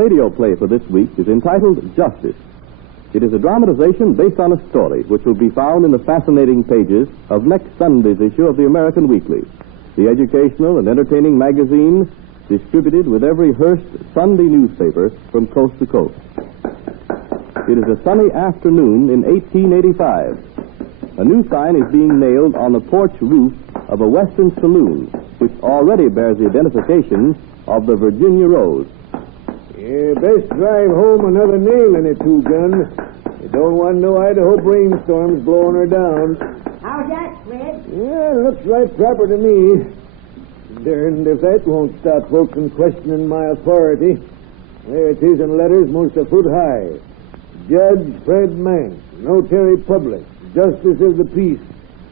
radio play for this week is entitled Justice. It is a dramatization based on a story which will be found in the fascinating pages of next Sunday's issue of the American Weekly, the educational and entertaining magazine distributed with every Hearst Sunday newspaper from coast to coast. It is a sunny afternoon in 1885. A new sign is being nailed on the porch roof of a Western saloon, which already bears the identification of the Virginia Rose. You best drive home another nail in it, Two-Gun. You don't want no Idaho brainstorms blowing her down. How's that, Fred? Yeah, looks right proper to me. Darned if that won't stop folks from questioning my authority. There it is in letters most a foot high. Judge Fred Mank, notary public, justice of the peace,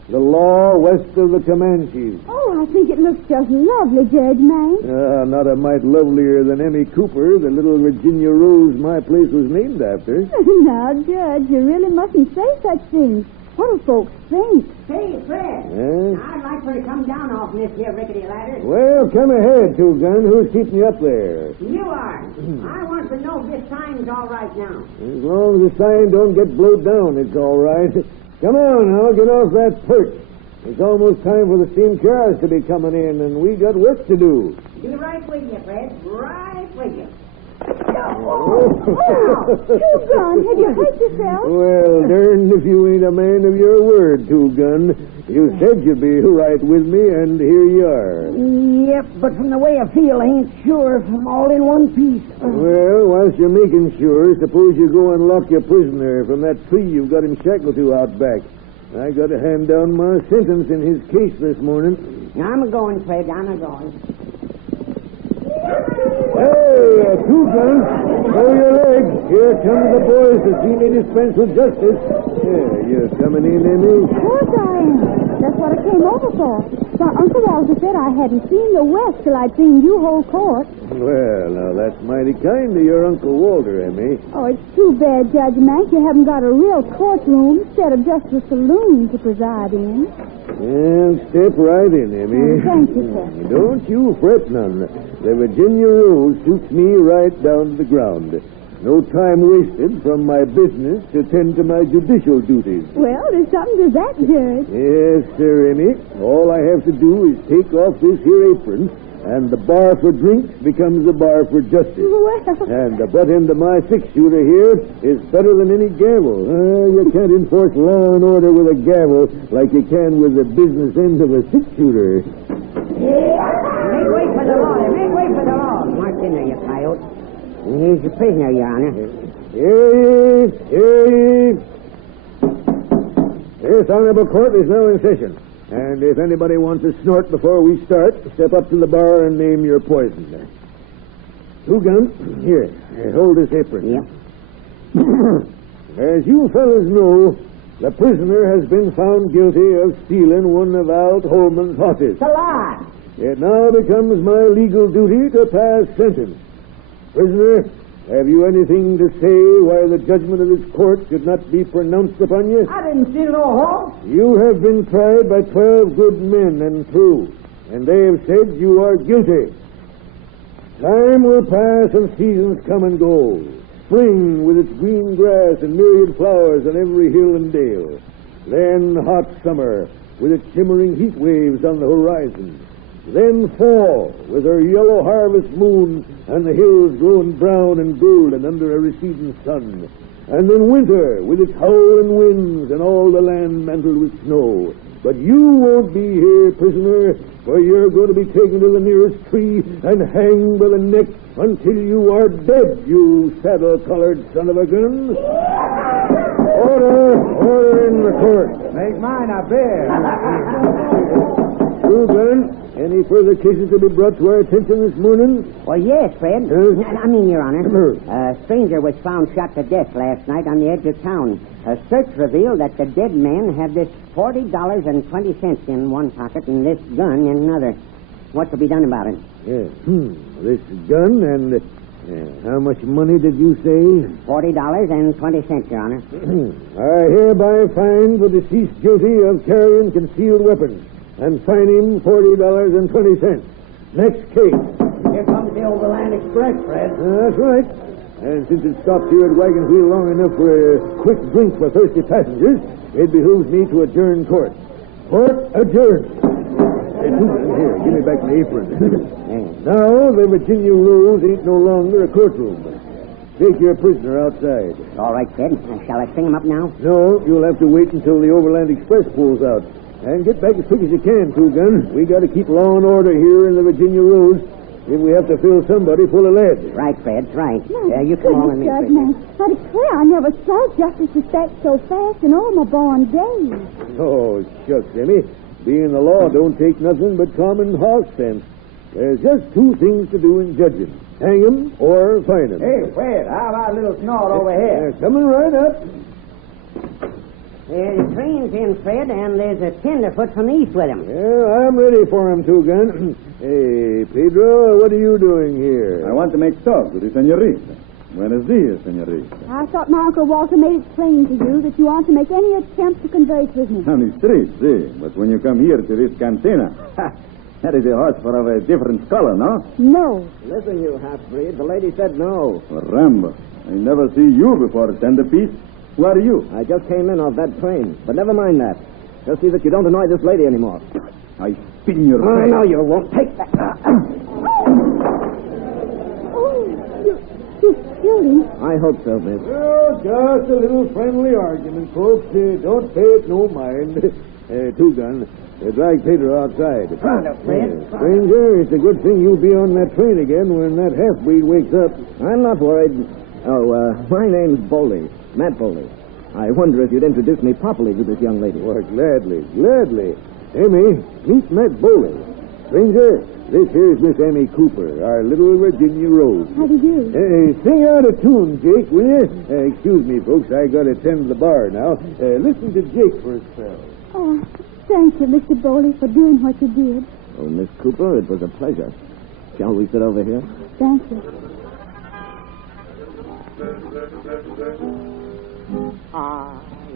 the law west of the Comanches. Oh, I think it looks just lovely, Judge Mank. Not a mite lovelier than Emmy Cooper, the little Virginia Rose my place was named after. Now, Judge, you really mustn't say such things. What do folks think? Hey, Fred. Yeah? I'd like for you to come down off this here rickety ladder. Well, come ahead, Two-Gun. Who's keeping you up there? You are. I want to know if this sign's all right now. As long as the sign don't get blowed down, it's all right. Come on, now, get off that perch. It's almost time for the steam cars to be coming in, and we got work to do. Be right with you, Fred. Right with you. Two-Gun, have you hurt yourself? Well, darned if you ain't a man of your word, Two-Gun. You said you'd be right with me, and here you are. Yep, but from the way I feel, I ain't sure if I'm all in one piece. Well, whilst you're making sure, suppose you go and lock your prisoner from that tree you've got him shackled to out back. I got to hand down my sentence in his case this morning. I'm a-going, Fred. I'm a-going. Hey, Two-Gun, throw your legs. Here come the boys to see me dispense with justice. Yeah, you're coming in, Emmy? Of course I am. That's what I came over for. Why, Uncle Walter said I hadn't seen the West till I'd seen you hold court. Well, now, that's mighty kind of your Uncle Walter, Emmy. Oh, it's too bad, Judge Mank, you haven't got a real courtroom instead of just a saloon to preside in. And step right in, Emmy. Oh, thank you, sir. Don't you fret none. The Virginia Rose suits me right down to the ground. No time wasted from my business to tend to my judicial duties. Well, there's something to that, Judge. Yes, sir, Emmy. All I have to do is take off this here apron, and the bar for drinks becomes a bar for justice. Well, And the butt end of my six-shooter here is better than any gavel. You can't enforce law and order with a gavel like you can with the business end of a six-shooter. Make way for the law. Make way for the law. March in there, you coyote. Here's your prisoner, Your Honor. Here he is. Here he is. This honorable court is now in session. And if anybody wants a snort before we start, step up to the bar and name your poison. Two-Gun, here, hold this apron. Yep. As you fellas know, the prisoner has been found guilty of stealing one of Alt Holman's horses. It's a lie. It now becomes my legal duty to pass sentence. Prisoner, have you anything to say why the judgment of this court should not be pronounced upon you? I didn't steal no horse. You have been tried by 12 good men and true, and they have said you are guilty. Time will pass and seasons come and go. Spring with its green grass and myriad flowers on every hill and dale. Then hot summer with its shimmering heat waves on the horizon. Then fall with her yellow harvest moon and the hills glowing brown and golden under a receding sun. And then winter with its howling winds and all the land mantled with snow. But you won't be here, prisoner, for you're going to be taken to the nearest tree and hanged by the neck until you are dead, you saddle-colored son of a gun. Order in the court. Make mine a bear. Two-Gun, any further cases to be brought to our attention this morning? Well, yes, Fred. I mean, Your Honor. A stranger was found shot to death last night on the edge of town. A search revealed that the dead man had this $40.20 in one pocket and this gun in another. What to be done about it? Yes. This gun and how much money did you say? $40.20, Your Honor. I hereby find the deceased guilty of carrying concealed weapons and fine him $40.20. Next case. here comes the Overland Express, Fred. That's right. And since it stopped here at Wagon Wheel long enough for a quick drink for thirsty passengers, it behooves me to adjourn court. Court adjourned. Hey, here, give me back my apron. Now, the Virginia Rose ain't no longer a courtroom. Take your prisoner outside. All right, Fred. Shall I sing him up now? No, you'll have to wait until the Overland Express pulls out. And get back as quick as you can, Two Gun. We got to keep law and order here in the Virginia Rose if we have to fill somebody full of lead. Right, Fred, right. My You come on with me, Judge, prisoner. man. I declare I never saw justice respect so fast in all my born days. Oh, shucks, Emmy. Being the law don't take nothing but common horse sense. There's just two things to do in judging. Hang 'em or fine 'em. Hey, Fred, how about a little snort over here? Coming right up. The train's in, Fred, and there's a tenderfoot from the east with him. Yeah, I'm ready for him, Two Gun. Hey, Pedro, what are you doing here? I want to make talk with the senorita. Buenos dias, senorita. I thought my Uncle Walter made it plain to you that you aren't to make any attempt to converse with me. On the street, see. But when you come here to this cantina, that is a horse for of a different color, no? No. Listen, you half-breed. The lady said no. Rambo, I never see you before, tenderfeet. Who are you? I just came in off that train. But never mind that. Just see that you don't annoy this lady anymore. I spin your Oh, face. no, you won't. Take that. Oh, you killed him. I hope so, miss. Oh, just a little friendly argument, folks. Don't pay it no mind. Two Gun, drag Pedro outside. Fred. Stranger, it's a good thing you'll be on that train again when that half-breed wakes up. I'm not worried. Oh, my name's Boley. Matt Boley. I wonder if you'd introduce me properly to this young lady. Why, gladly. Emmy, meet Matt Boley. Stranger, this here's Miss Emmy Cooper, our little Virginia Rose. How do you do? Hey, sing out a tune, Jake, will you? Excuse me, folks, I got to tend to the bar now. Listen to Jake for a spell. Oh, thank you, Mr. Bowley, for doing what you did. Oh, Miss Cooper, it was a pleasure. Shall we sit over here? Thank you. I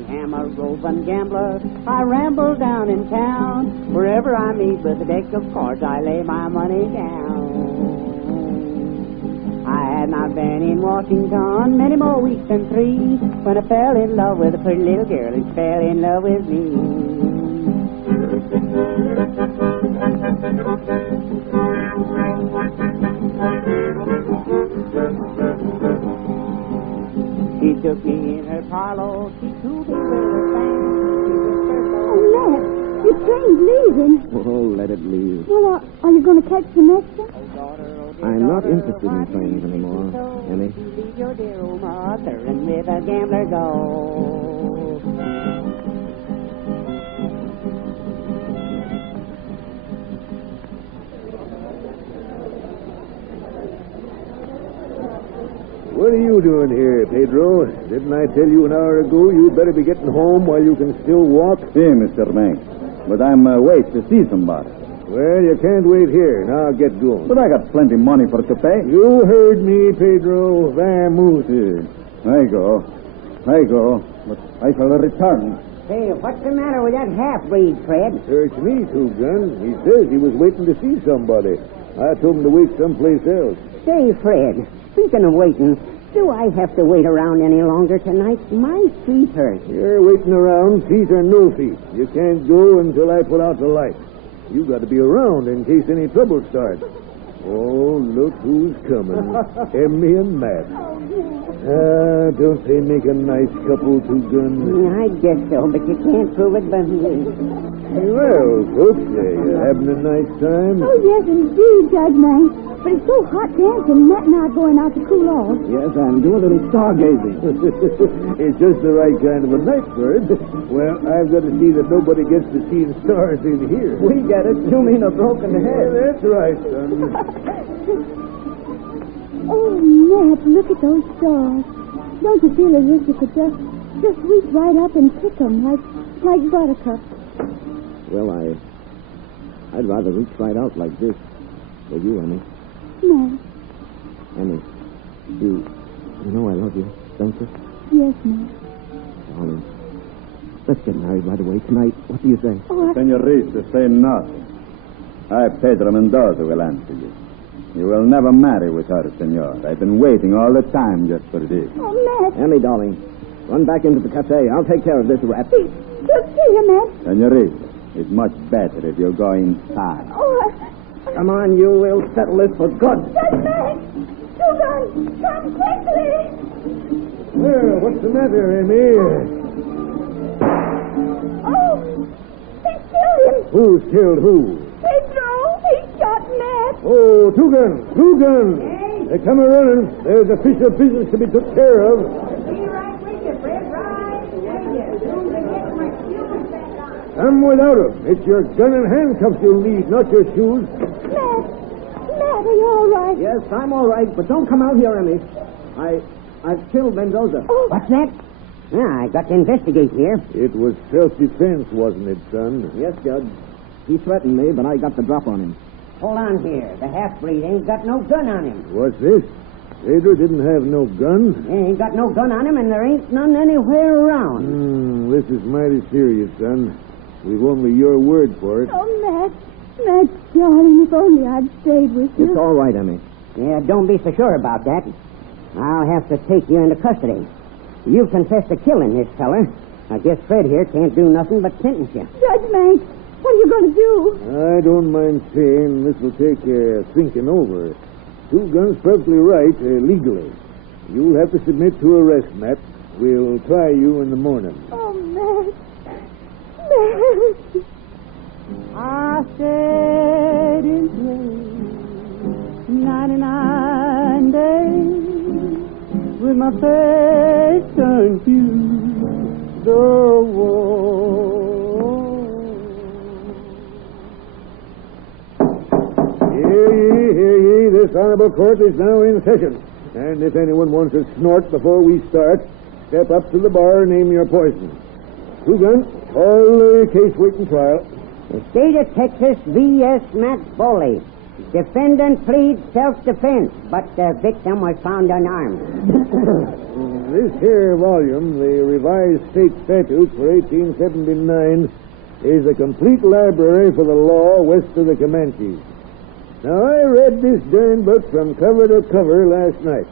am a roving gambler. I ramble down in town. Wherever I meet with a deck of cards, I lay my money down. I had not been in Washington many more weeks than 3 when I fell in love with a pretty little girl who fell in love with me. She took me in her parlor. She threw me with her fan. Oh, Matt, your train's leaving. Oh, let it leave. Well, are you going to catch the next one? I'm not interested in trains anymore, Emmy. Leave your dear old mother and with a gambler go. What are you doing here, Pedro? Didn't I tell you an hour ago you'd better be getting home while you can still walk? See, Mr. Banks. But I'm wait to see somebody. Well, you can't wait here. Now get going. But I got plenty money for to pay. You heard me, Pedro. Vamoose. See, I go. But I shall return. Hey, what's the matter with that half-breed, Fred? Search me, Two Gun. He says he was waiting to see somebody. I told him to wait someplace else. Say, Fred, speaking of waiting, do I have to wait around any longer tonight? My feet hurt. You're waiting around, feet or no feet. You can't go until I put out the light. You got to be around in case any trouble starts. Oh, look who's coming. Emmy and Matt. Don't they make a nice couple, Two Gun? I guess so, but you can't prove it by me. Well, folks, you having a nice time? Oh, yes, indeed, Judge Manx. But it's so hot dancing, Matt and I are going out to cool off. Yes, I'm doing a little stargazing. It's just the right kind of a night for it. Well, I've got to see that nobody gets to see the stars in here. We get it. You mean a broken Yeah, head? that's right, son. Oh, Matt, look at those stars. Don't you feel as if you could just reach right up and pick them like buttercups? Well, I'd rather reach right out like this for you, Emmy. Matt. Emmy, you know I love you, don't you? Yes, Matt. Darling, let's get married right away tonight. What do you say? Oh, Senorita, say nothing. I, Pedro Mendoza, will answer you. You will never marry with her, senor. I've been waiting all the time just for this. Oh, Matt. Emmy, darling, run back into the cafe. I'll take care of this rat. He'll kill you, Matt. Senorita, it's much better if you go inside. Oh, Come on, you. We'll settle this for good. Judge Matt. Dugan, come quickly. Well, what's the matter, Amy? Oh, he killed him. Who's killed who? Pedro, he shot Matt. Oh, Dugan. They come a-running. There's official business to be took care of. Be right with you, Fred. Right with you. Soon as I get my shoes back on. Come without 'em. It's your gun and handcuffs you'll need, not your shoes. Matt, are you all right? Yes, I'm all right, but don't come out here, Emmy. I've killed Mendoza. Oh, What's that? Yeah, I got to investigate here. It was self-defense, wasn't it, son? Yes, Judge. He threatened me, but I got the drop on him. Hold on here. The half-breed ain't got no gun on him. What's this? Pedro didn't have no gun? He ain't got no gun on him, and there ain't none anywhere around. This is mighty serious, son. We've only your word for it. oh, Matt, darling, if only I'd stayed with you. It's all right, Emmy. Yeah, don't be so sure about that. I'll have to take you into custody. You've confessed to killing this feller. I guess Fred here can't do nothing but sentence you. Judge Matt, what are you going to do? I don't mind saying this will take thinking over. Dugan's perfectly right, legally. You'll have to submit to arrest, Matt. We'll try you in the morning. Oh, Matt. I stayed in place 99 days with my face turned to the wall. Hear ye. This honorable court is now in session. And if anyone wants a snort before we start, step up to the bar and name your poison. Dugan, call the case waiting trial. The state of Texas v.S. Matt Foley. Defendant pleads self-defense, but the victim was found unarmed. This here volume, the revised state statute for 1879, is a complete library for the law west of the Comanches. Now, I read this darn book from cover to cover last night.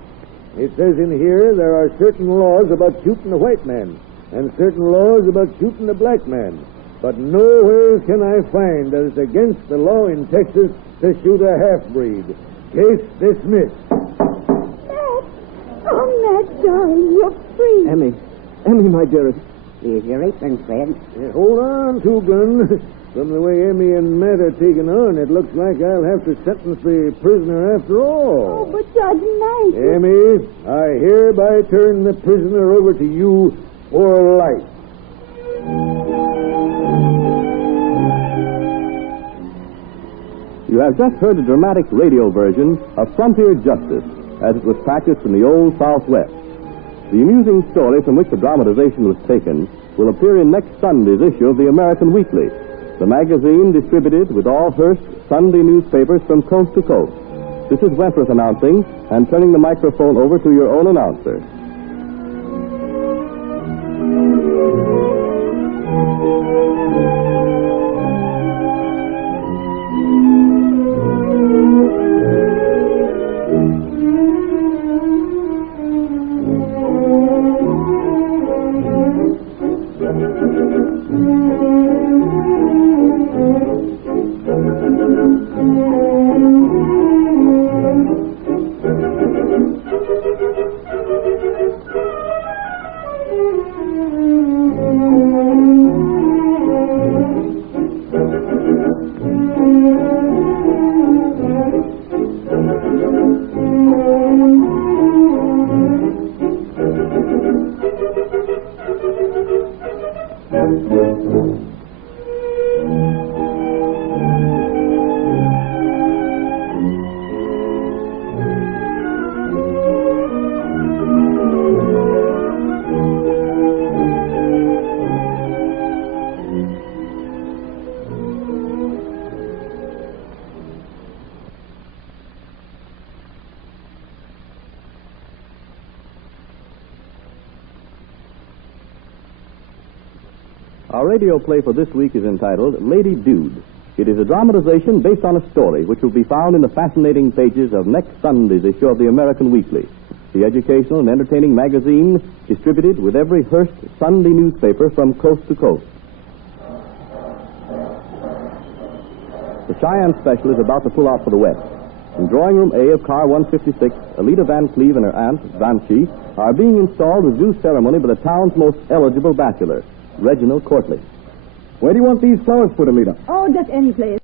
It says in here there are certain laws about shooting a white man and certain laws about shooting a black man. But nowhere can I find that it's against the law in Texas to shoot a half-breed. Case dismissed. Matt. Oh, Matt, darling, you're free. Emmy, my dearest. Here's your apron, Fred. Hold on, Dugan. From the way Emmy and Matt are taking on, it looks like I'll have to sentence the prisoner after all. Oh, but Judge Knight. Emmy, I hereby turn the prisoner over to you for life. You have just heard a dramatic radio version of Frontier Justice, as it was practiced in the Old Southwest. The amusing story from which the dramatization was taken will appear in next Sunday's issue of the American Weekly, the magazine distributed with all Hearst Sunday newspapers from coast to coast. This is Wentworth announcing and turning the microphone over to your own announcer. Our radio play for this week is entitled Lady Dude. It is a dramatization based on a story which will be found in the fascinating pages of next Sunday's issue of the American Weekly, the educational and entertaining magazine distributed with every Hearst Sunday newspaper from coast to coast. The Cheyenne special is about to pull out for the West. In drawing room A of car 156, Alida Van Cleve and her aunt, Banshee, are being installed with due ceremony by the town's most eligible bachelor, Reginald Courtly. Where do you want these flowers put, Alida? Oh, just any place.